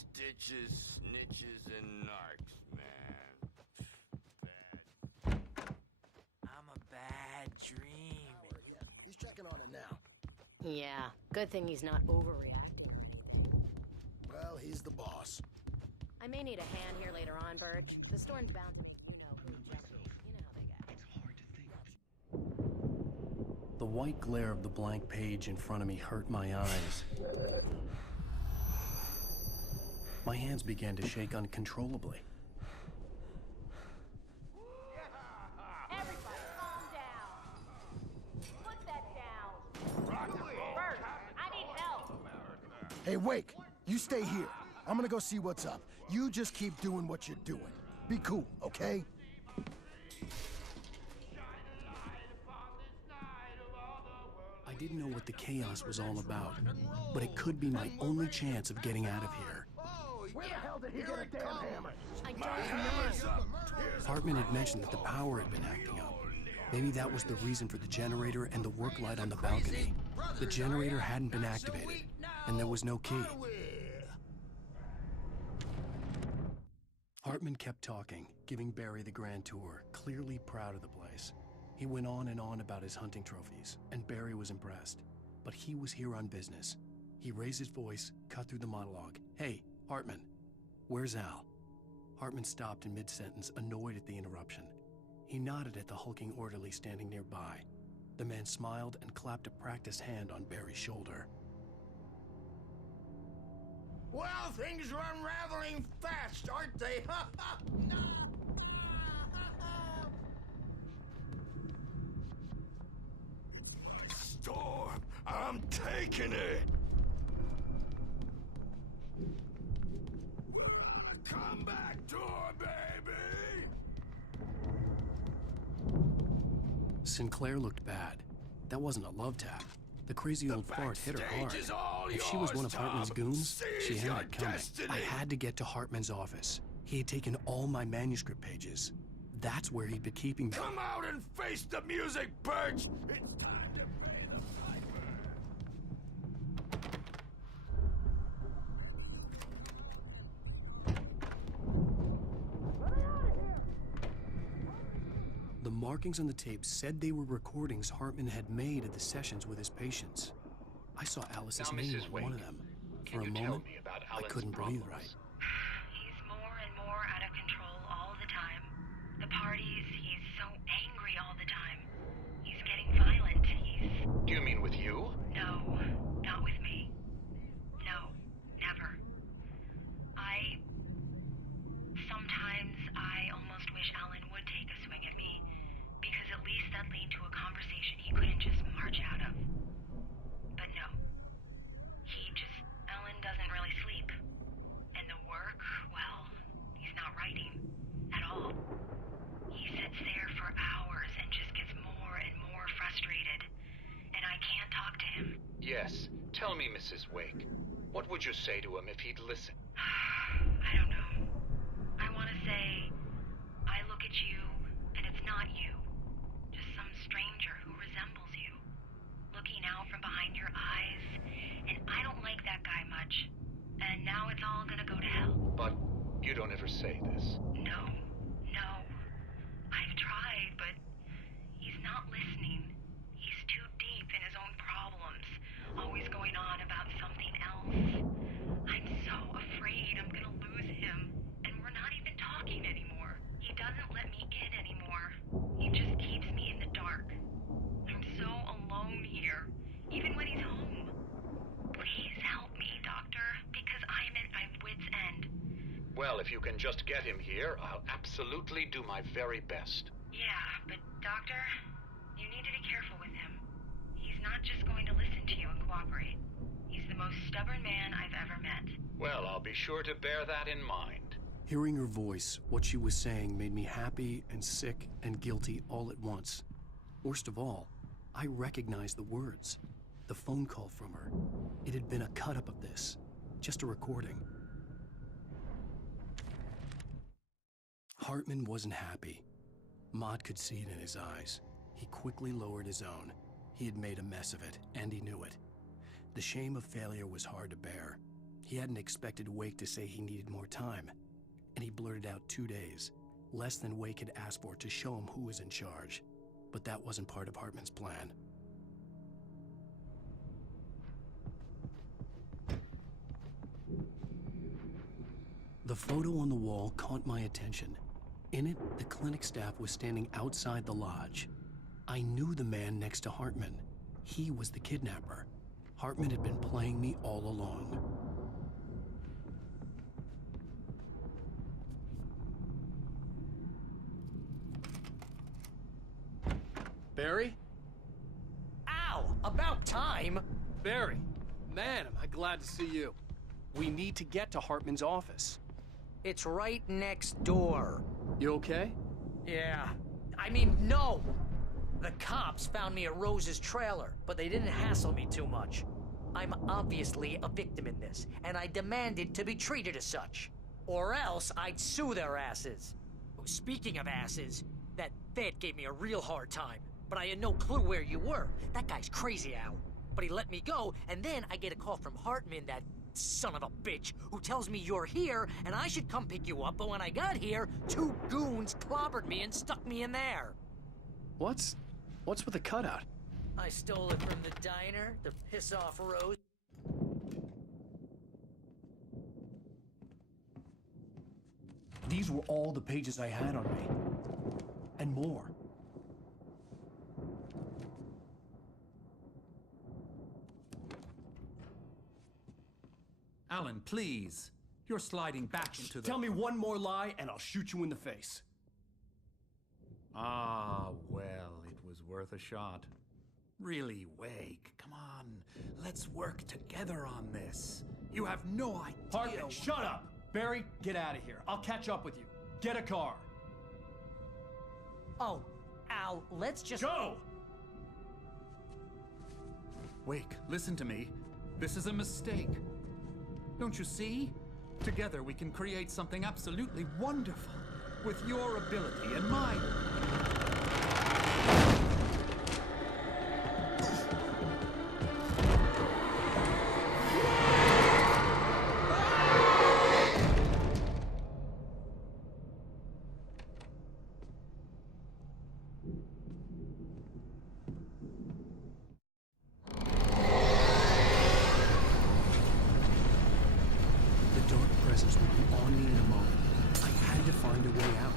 stitches, snitches, and narcs, man. Bad. I'm a bad dream. He's checking on it now. Yeah, good thing he's not overreacting. Well, he's the boss. I may need a hand here later on, Birch. The storm's bound to, who jumpy. You know how they get. It's hard to think. The white glare of the blank page in front of me hurt my eyes. My hands began to shake uncontrollably. Everybody, calm down. Put that down. Birch, I need help. Hey, Wake, you stay here. I'm gonna go see what's up. You just keep doing what you're doing. Be cool, okay? I didn't know what the chaos was all about, but it could be my only chance of getting out of here. Where the hell did he get a damn hammer? I don't know. Hartman had mentioned that the power had been acting up. Maybe that was the reason for the generator and the work light on the balcony. The generator hadn't been activated, and there was no key. Hartman kept talking, giving Barry the grand tour, clearly proud of the place. He went on and on about his hunting trophies, and Barry was impressed. But he was here on business. He raised his voice, cut through the monologue. Hey, Hartman, where's Al? Hartman stopped in mid-sentence, annoyed at the interruption. He nodded at the hulking orderly standing nearby. The man smiled and clapped a practiced hand on Barry's shoulder. Well, things are unraveling fast, aren't they? Storm, I'm taking it. We're on a comeback tour, baby. Sinclair looked bad. That wasn't a love tap. The crazy old fart hit her hard. If she was one of Hartman's goons, she had it coming. I had to get to Hartman's office. He had taken all my manuscript pages. That's where he'd been keeping them. Come out and face the music, Birch. It's time to pay the piper. The markings on the tape said they were recordings Hartman had made of the sessions with his patients. I saw Alice's name on one of them. For a moment, I couldn't breathe right. He's more and more out of control all the time. The parties, he's so angry all the time. He's getting violent. Do you mean with you? No, not with me. No, never. Sometimes I almost wish Alan would take a swing at me, because at least that'd lead to a conversation he couldn't just march out of. But no. Alan doesn't really sleep. And the work, well, he's not writing at all. He sits there for hours and just gets more and more frustrated. And I can't talk to him. Yes. Tell me, Mrs. Wake. What would you say to him if he'd listen? I don't know. I want to say, I look at you, and it's not you. Just some stranger who resembles you. Looking out from behind your eyes, and I don't like that guy much. And now it's all gonna go to hell. But you don't ever say this. No. I've tried, but he's not listening. He's too deep in his own problems, always going on about something else. I'm so afraid I'm gonna lose him, and we're not even talking anymore. He doesn't let me in anymore. He just keeps me in the dark. I'm so alone here, even when he's home. Please help me, Doctor, because I'm at my wit's end. Well, if you can just get him here, I'll absolutely do my very best. Yeah, but Doctor, you need to be careful with him. He's not just going to listen to you and cooperate. He's the most stubborn man I've ever met. Well, I'll be sure to bear that in mind. Hearing her voice, what she was saying made me happy and sick and guilty all at once. Worst of all, I recognized the words. The phone call from her. It had been a cut-up of this. Just a recording. Hartman wasn't happy. Maud could see it in his eyes. He quickly lowered his own. He had made a mess of it, and he knew it. The shame of failure was hard to bear. He hadn't expected Wake to say he needed more time, and he blurted out 2 days, less than Wake had asked for, to show him who was in charge. But that wasn't part of Hartman's plan. The photo on the wall caught my attention. In it, the clinic staff was standing outside the lodge. I knew the man next to Hartman. He was the kidnapper. Hartman had been playing me all along. Barry? Ow! About time! Barry, man, am I glad to see you. We need to get to Hartman's office. It's right next door. You okay? Yeah. I mean, no! The cops found me at Rose's trailer, but they didn't hassle me too much. I'm obviously a victim in this, and I demanded to be treated as such. Or else I'd sue their asses. Speaking of asses, that Fed gave me a real hard time, but I had no clue where you were. That guy's crazy, Al. But he let me go, and then I get a call from Hartman, that son of a bitch, who tells me you're here and I should come pick you up, but when I got here, 2 goons clobbered me and stuck me in there. What's with the cutout? I stole it from the diner to piss off Rose. These were all the pages I had on me. And more. Alan, please. You're sliding back into the... Tell me one more lie and I'll shoot you in the face. Ah, well, it was worth a shot. Really, Wake, come on. Let's work together on this. You have no idea... Hartman, shut up! Barry, get out of here. I'll catch up with you. Get a car. Oh, Al, let's just... Go! Wake, listen to me. This is a mistake. Don't you see? Together we can create something absolutely wonderful. With your ability and mine. The dark presence would be on me in a moment. I had to find a way out.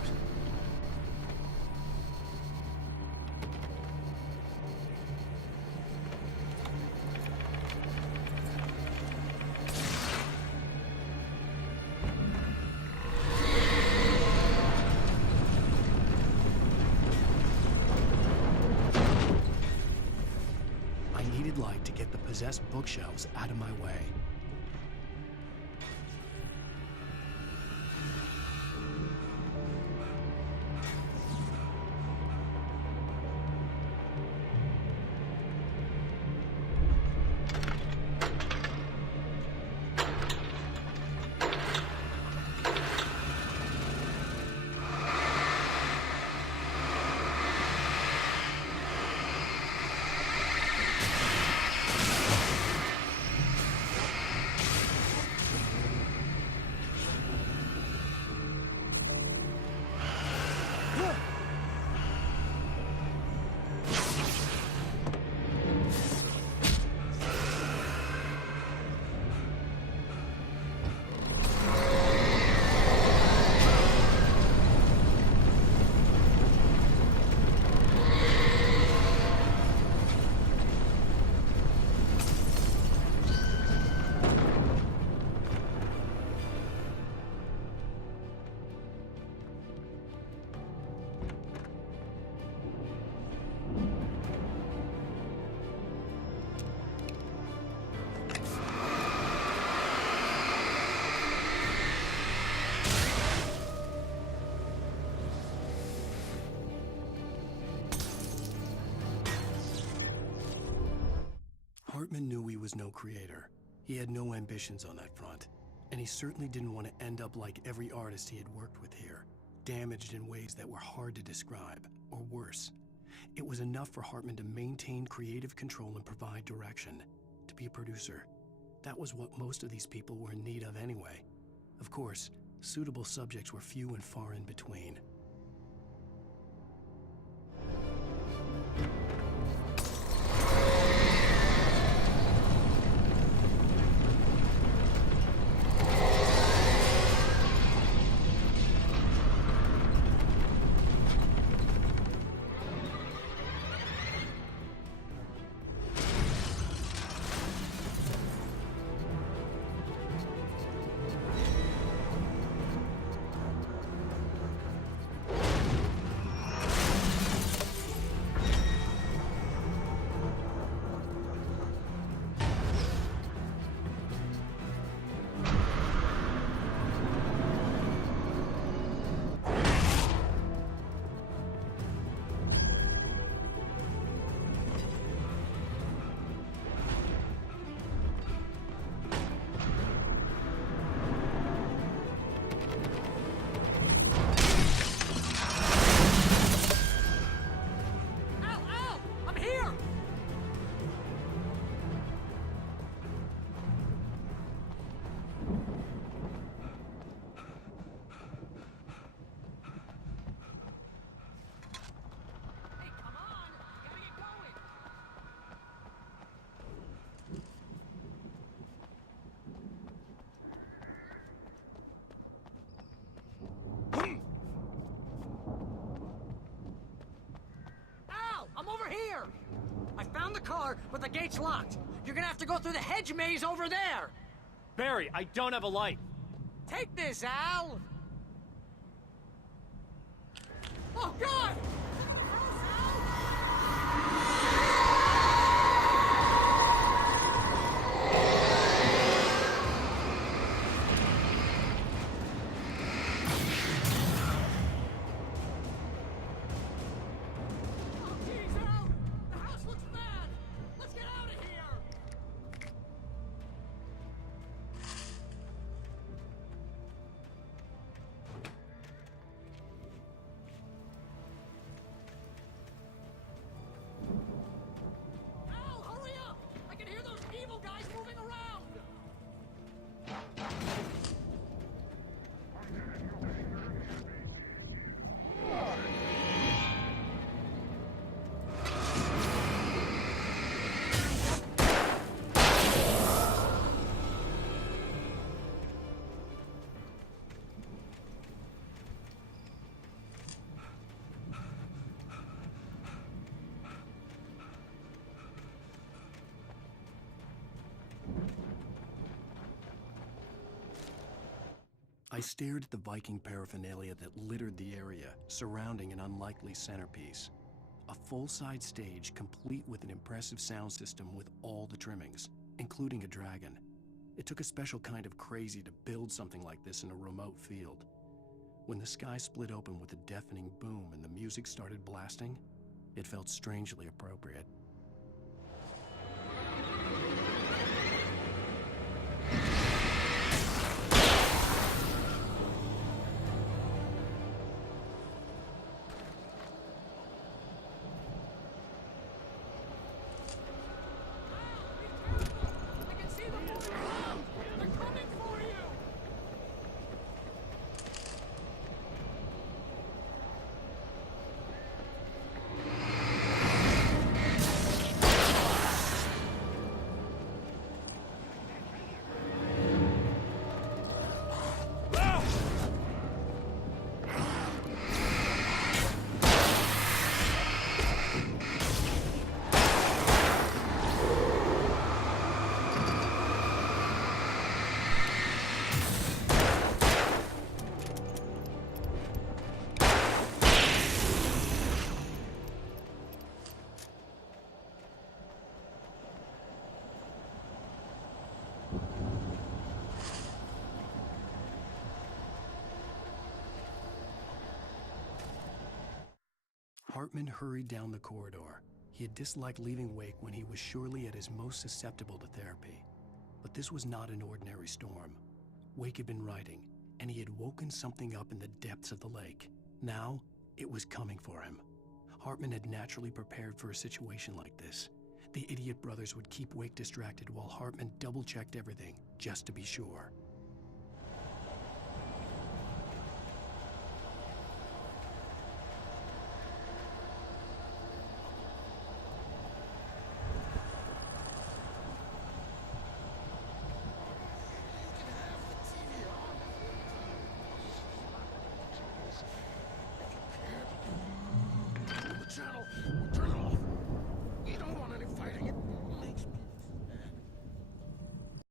I needed light to get the possessed bookshelves out of my way. Hartman knew he was no creator. He had no ambitions on that front. And he certainly didn't want to end up like every artist he had worked with here, damaged in ways that were hard to describe, or worse. It was enough for Hartman to maintain creative control and provide direction, to be a producer. That was what most of these people were in need of anyway. Of course, suitable subjects were few and far in between. The car, but the gate's locked. You're gonna have to go through the hedge maze over there. Barry, I don't have a light. Take this, Al. Oh, God! I stared at the Viking paraphernalia that littered the area, surrounding an unlikely centerpiece. A full-size stage complete with an impressive sound system with all the trimmings, including a dragon. It took a special kind of crazy to build something like this in a remote field. When the sky split open with a deafening boom and the music started blasting, it felt strangely appropriate. Hartman hurried down the corridor. He had disliked leaving Wake when he was surely at his most susceptible to therapy. But this was not an ordinary storm. Wake had been writing, and he had woken something up in the depths of the lake. Now, it was coming for him. Hartman had naturally prepared for a situation like this. The idiot brothers would keep Wake distracted while Hartman double-checked everything, just to be sure.